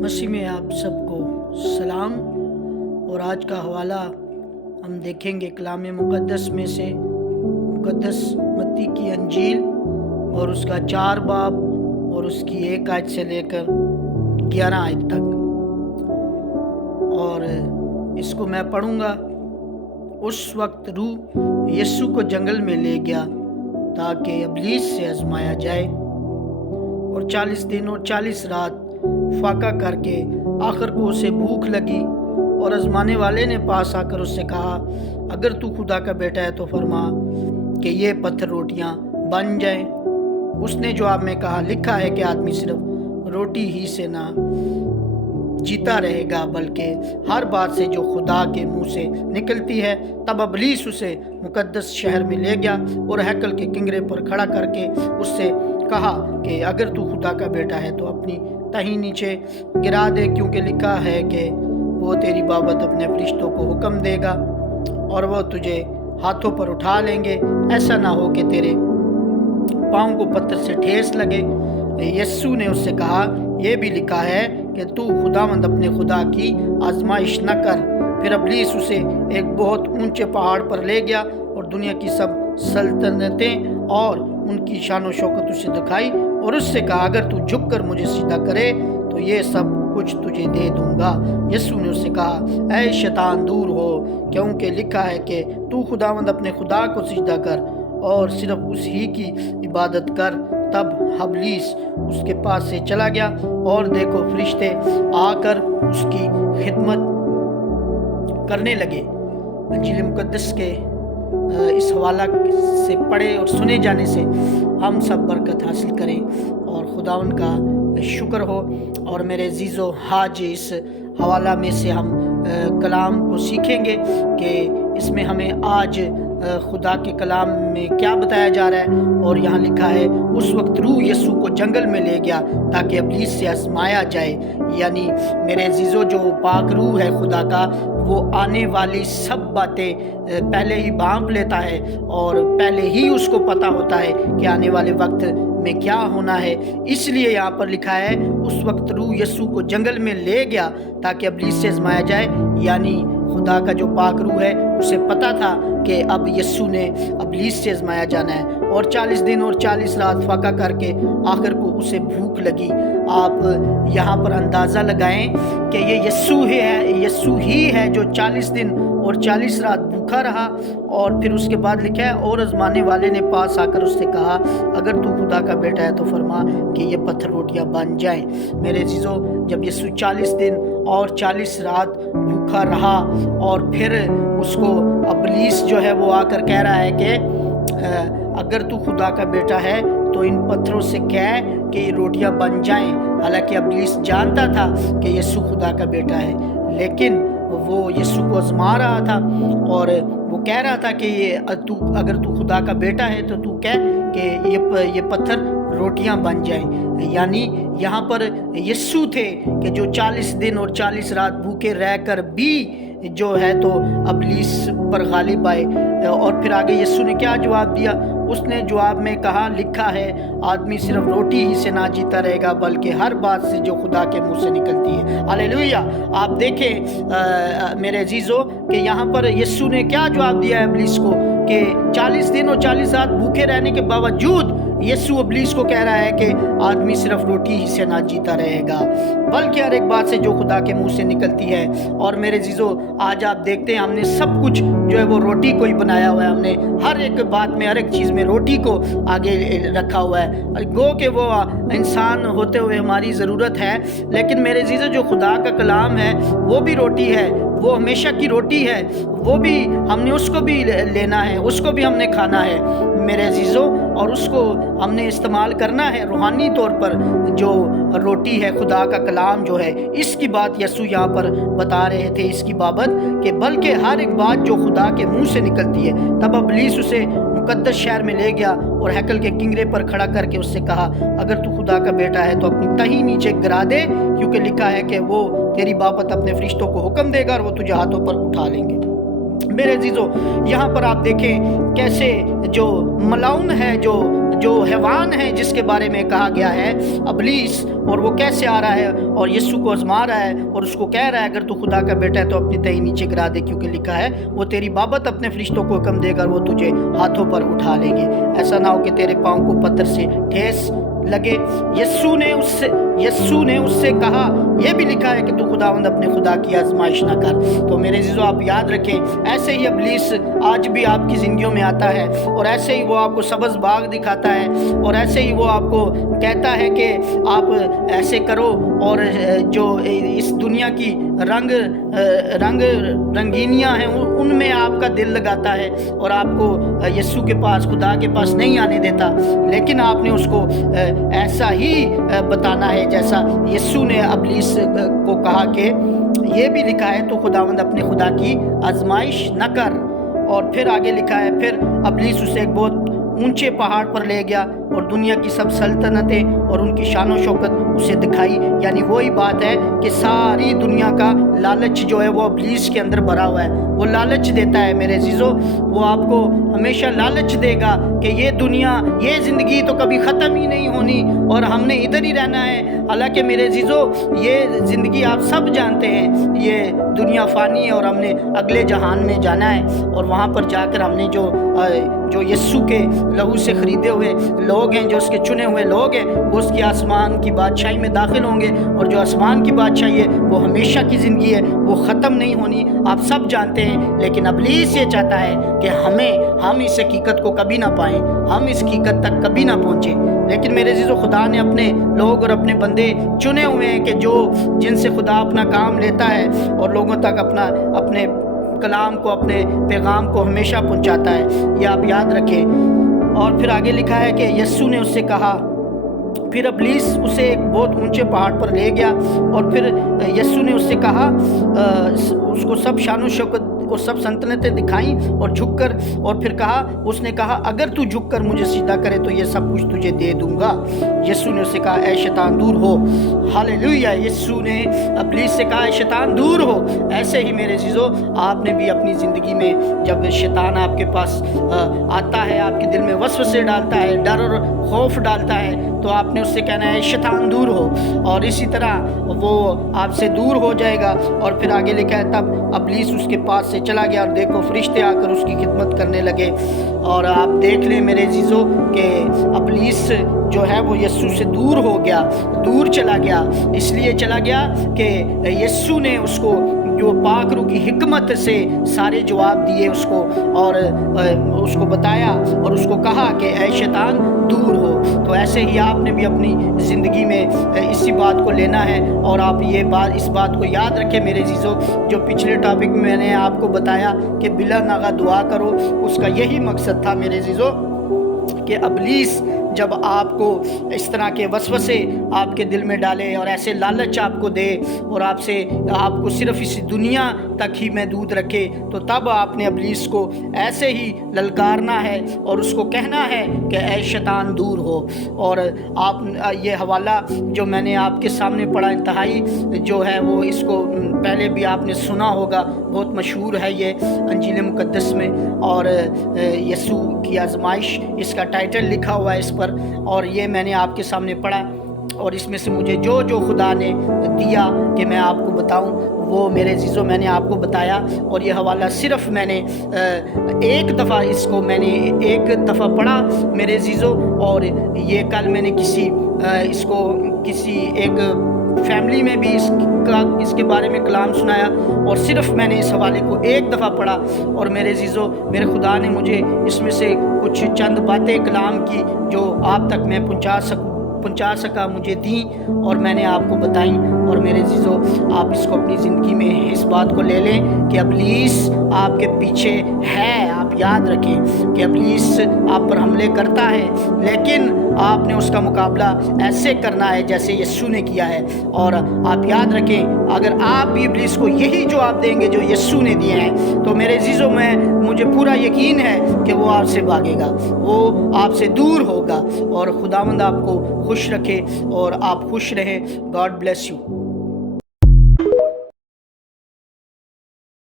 मसीह में आप सबको सलाम। और आज का हवाला हम देखेंगे कलाम मुक़द्दस में से मुक़द्दस मत्ती की अंजील और उसका 4 बाब और उसकी 1 आयत से लेकर 11 आयत तक। और इसको मैं पढ़ूंगा। उस वक्त रूह यीशु को जंगल में ले गया ताकि इब्लीस से आजमाया जाए, और 40 दिन और 40 रात फाका करके आखिर को उसे भूख लगी। और आजमाने वाले ने पास आकर उससे कहा, अगर तू खुदा का बेटा है तो फरमा कि ये पत्थर रोटियां बन जाएं। उसने जवाब में कहा, लिखा है कि आदमी सिर्फ रोटी ही से ना जीता रहेगा बल्कि हर बात से जो खुदा के मुंह से निकलती है। तब इब्लीस उसे मुकद्दस शहर में ले गया और हैकल के किंगरे पर खड़ा करके उससे कहा कि अगर तू खुदा का बेटा है तो अपनी तही नीचे गिरा दे, क्योंकि लिखा है कि वो तेरी बाबत अपने फरिश्तों को हुक्म देगा और वो तुझे हाथों पर उठा लेंगे, ऐसा ना हो कि तेरे पाँव को पत्थर से ठेस लगे। यीशु ने उससे कहा, यह भी लिखा है कि तू खुदावंद अपने खुदा की आजमाइश न कर। फिर इब्लीस उसे एक बहुत ऊंचे पहाड़ पर ले गया और दुनिया की सब सल्तनतें और उनकी शान व शौकत उसे दिखाई और उससे कहा, अगर तू झुककर मुझे सीधा करे तो ये सब कुछ तुझे दे दूंगा। यीशु ने उससे कहा, ऐ शैतान दूर हो, क्योंकि लिखा है कि तू खुदावंद अपने खुदा को सिजदा कर और सिर्फ उसी की इबादत कर। तब इब्लीस उसके पास से चला गया और देखो फरिश्ते आकर उसकी खिदमत करने लगे। अंजील मुक़द्दस के इस हवाला से पढ़े और सुने जाने से हम सब बरकत हासिल करें और खुदावन का शुक्र हो। और मेरे अज़ीज़ों, आज इस हवाला में से हम कलाम को सीखेंगे कि इसमें हमें आज खुदा के कलाम में क्या बताया जा रहा है। और यहाँ लिखा है, उस वक्त रूह यीशु को जंगल में ले गया ताकि इब्लीस से आजमाया जाए। यानी मेरे अज़ीज़ों, जो पाक रूह है खुदा का, वो आने वाली सब बातें पहले ही भांप लेता है और पहले ही उसको पता होता है कि आने वाले वक्त में क्या होना है। इसलिए यहाँ पर लिखा है, उस वक्त रूह यीशु को जंगल में ले गया ताकि इब्लीस से आजमाया जाए। यानी खुदा का जो पाक रूह है उसे पता था कि अब यीशु ने इब्लीस से आजमाया जाना है। और 40 दिन और 40 रात फाका करके आखिर को उसे भूख लगी। आप यहाँ पर अंदाज़ा लगाएं कि ये यीशु ही है जो 40 दिन और 40 रात भूखा रहा। और फिर उसके बाद लिखा है, और आजमाने वाले ने पास आकर उससे कहा, अगर तू खुदा का बेटा है तो फरमा कि ये पत्थर रोटियां बन जाएं। मेरे चीज़ों, जब यीशु 40 दिन और 40 रात भूखा रहा और फिर उसको इब्लीस जो है वो आकर कह रहा है कि अगर तू खुदा का बेटा है तो इन पत्थरों से कह कि रोटियां बन जाएं। हालांकि इब्लीस जानता था कि यीशु खुदा का बेटा है, लेकिन वो यीशु को आजमा रहा था और वो कह रहा था कि अगर तू खुदा का बेटा है तो तू कह कि ये पत्थर रोटियां बन जाएं। यानी यहाँ पर यीशु थे कि जो 40 दिन और 40 रात भूखे रहकर भी जो है तो इब्लीस पर गालिब आए। और फिर आगे यीशु ने क्या जवाब दिया? उसने जवाब में कहा, लिखा है, आदमी सिर्फ रोटी ही से ना जीता रहेगा बल्कि हर बात से जो खुदा के मुंह से निकलती है। हालेलुया। आप देखें मेरे अजीज़ों कि यहाँ पर यीशु ने क्या जवाब दिया है इब्लीस को कि 40 दिन और 40 रात भूखे रहने के बावजूद यीशु इब्लीस को कह रहा है कि आदमी सिर्फ रोटी ही से ना जीता रहेगा बल्कि हर एक बात से जो खुदा के मुंह से निकलती है। और मेरे जीजो, आज आप देखते हैं हमने सब कुछ जो है वो रोटी को ही बनाया हुआ है। हमने हर एक बात में, हर एक चीज़ में रोटी को आगे रखा हुआ है। गो के वो इंसान होते हुए हमारी ज़रूरत है, लेकिन मेरे जीजो जो खुदा का कलाम है वो भी रोटी है, वो हमेशा की रोटी है, वो भी हमने उसको भी लेना है, उसको भी हमने खाना है मेरे अजीज़ों, और उसको हमने इस्तेमाल करना है रूहानी तौर पर। जो रोटी है खुदा का कलाम जो है, इसकी बात यीशु यहाँ पर बता रहे थे इसकी बाबत कि बल्कि हर एक बात जो खुदा के मुंह से निकलती है। तब इब्लीस उसे मुकद्दस शहर में ले गया और हैकल के किंगरे पर खड़ा करके उससे कहा, अगर तू खुदा का बेटा है तो अपनी तही नीचे गिरा दे, क्योंकि लिखा है कि वो तेरी बाबत अपने फरिश्तों को हुक्म देगा और वो तुझे हाथों पर उठा लेंगे। मेरे अजीजों, यहाँ पर आप देखें कैसे जो मलाउन है, जो हैवान है जिसके बारे में कहा गया है अबलीस, और वो कैसे आ रहा है और यीशु को आजमा रहा है और उसको कह रहा है अगर तू खुदा का बेटा है तो अपनी तही नीचे गिरा दे, क्योंकि लिखा है वो तेरी बाबत अपने फरिश्तों को हुक्म देकर वो तुझे हाथों पर उठा लेंगे, ऐसा ना हो कि तेरे पाँव को पत्थर से ठेस लगे। यीशु ने उससे कहा, यह भी लिखा है कि तू खुदावंद अपने खुदा की आजमाइश ना कर। तो मेरे अजीजों, आप याद रखें, ऐसे ही इब्लीस आज भी आपकी ज़िंदगियों में आता है और ऐसे ही वो आपको सब्ज़ बाग दिखाता है और ऐसे ही वो आपको कहता है कि आप ऐसे करो, और जो इस दुनिया की रंगीनियाँ हैं उनमें आपका दिल लगाता है और आपको यीशु के पास, खुदा के पास नहीं आने देता। लेकिन आपने उसको ऐसा ही बताना है जैसा यीशु ने इब्लीस को कहा कि ये भी लिखा है तो खुदावंद अपने खुदा की आजमाइश न कर। और फिर आगे लिखा है, फिर इब्लीस उसे एक बहुत ऊंचे पहाड़ पर ले गया और दुनिया की सब सल्तनतें और उनकी शान और शौकत उसे दिखाई। यानी वही बात है कि सारी दुनिया का लालच जो है वो इब्लीस के अंदर भरा हुआ है। वो लालच देता है मेरे अजीजों, वो आपको हमेशा लालच देगा कि ये दुनिया, ये ज़िंदगी तो कभी ख़त्म ही नहीं होनी और हमने इधर ही रहना है। हालांकि मेरे अजीजों, ये ज़िंदगी आप सब जानते हैं, ये दुनिया फ़ानी है और हमने अगले जहान में जाना है और वहाँ पर जाकर हमने जो यीशु के लहू से ख़रीदे हुए लोग हैं, जो उसके चुने हुए लोग हैं, वो उसकी आसमान की बादशाही में दाखिल होंगे। और जो आसमान की बादशाही है वो हमेशा की ज़िंदगी है, वो ख़त्म नहीं होनी, आप सब जानते हैं। लेकिन इब्लीस ये चाहता है कि हम इस हकीकत को कभी ना पाएँ, हम इस हकीकत तक कभी ना पहुँचें। लेकिन मेरे अजीजों, खुदा ने अपने लोग और अपने बंदे चुने हुए हैं कि जिनसे खुदा अपना काम लेता है और लोगों तक अपने कलाम को, अपने पैगाम को हमेशा पहुंचाता है। ये आप याद रखें। और फिर आगे लिखा है कि यीशु ने उससे कहा, फिर इब्लीस उसे एक बहुत ऊंचे पहाड़ पर ले गया और फिर यीशु ने उससे कहा, उसको सब शान शौकत और सब सल्तनतें दिखाई और झुककर, और फिर उसने कहा अगर तू झुककर मुझे सीधा करे तो ये सब कुछ तुझे दे दूंगा। यीशु ने उससे कहा, ऐ शैतान दूर हो। हालेलुया। यीशु ने इब्लीस से कहा, ऐ शैतान दूर हो। ऐसे ही मेरे अजीजों, आपने भी अपनी ज़िंदगी में जब शैतान आपके पास आता है, आपके दिल में वसवसे डालता है, डर और खौफ डालता है, तो आपने उससे कहना है शैतान दूर हो, और इसी तरह वो आपसे दूर हो जाएगा। और फिर आगे लिखा है, तब इब्लीस उसके पास से चला गया और देखो फरिश्ते आकर उसकी खिदमत करने लगे। और आप देख लें मेरे अजीजों कि इब्लीस जो है वो यीशु से दूर हो गया, दूर चला गया। इसलिए चला गया कि यीशु ने उसको जो पाक रूह की हिकमत से सारे जवाब दिए उसको, और उसको बताया और उसको कहा कि ऐ शैतान दूर हो। तो ऐसे ही आपने भी अपनी ज़िंदगी में इसी बात को लेना है। और आप इस बात को याद रखें मेरे अजीजों, जो पिछले टॉपिक में मैंने आपको बताया कि बिला नागा दुआ करो, उसका यही मकसद था मेरे अजीजों कि इब्लीस जब आपको इस तरह के वसवसे आपके दिल में डाले और ऐसे लालच आपको दे और आपको सिर्फ इस दुनिया तक ही महदूद रखे, तो तब आपने इब्लीस को ऐसे ही ललकारना है और उसको कहना है कि ऐ शैतान दूर हो। और आप ये हवाला जो मैंने आपके सामने पढ़ा इंतहाई जो है वो, इसको पहले भी आपने सुना होगा, बहुत मशहूर है ये अंजील मुक़द्दस में, और यीशु की आजमाइश इसका टाइटल लिखा हुआ है इस पर। और ये मैंने आपके सामने पढ़ा और इसमें से मुझे जो खुदा ने दिया कि मैं आपको बताऊं, वो मेरे अजीज़ों मैंने आपको बताया। और ये हवाला सिर्फ मैंने एक दफ़ा पढ़ा मेरे अजीज़ों, और ये कल मैंने किसी एक फैमिली में भी इसके बारे में कलाम सुनाया, और सिर्फ मैंने इस हवाले को एक दफ़ा पढ़ा। और मेरे अजीज़ों, मेरे खुदा ने मुझे इसमें से कुछ चंद बातें कलाम की जो आप तक मैं पहुंचा सका मुझे दी और मैंने आपको बताई। और मेरे अजीज़ों, आप इसको अपनी ज़िंदगी में इस बात को ले लें कि इब्लीस आपके पीछे है। आप याद रखें कि इब्लीस आप पर हमले करता है, लेकिन आपने उसका मुकाबला ऐसे करना है जैसे यीशु ने किया है। और आप याद रखें, अगर आप भी इब्लीस को यही जवाब देंगे जो यीशु ने दिए हैं, तो मेरे अजीज़ों मुझे पूरा यकीन है कि वो आपसे भागेगा, वो आपसे दूर होगा। और खुदावंद आपको खुश रखे और आप खुश रहें। God bless you.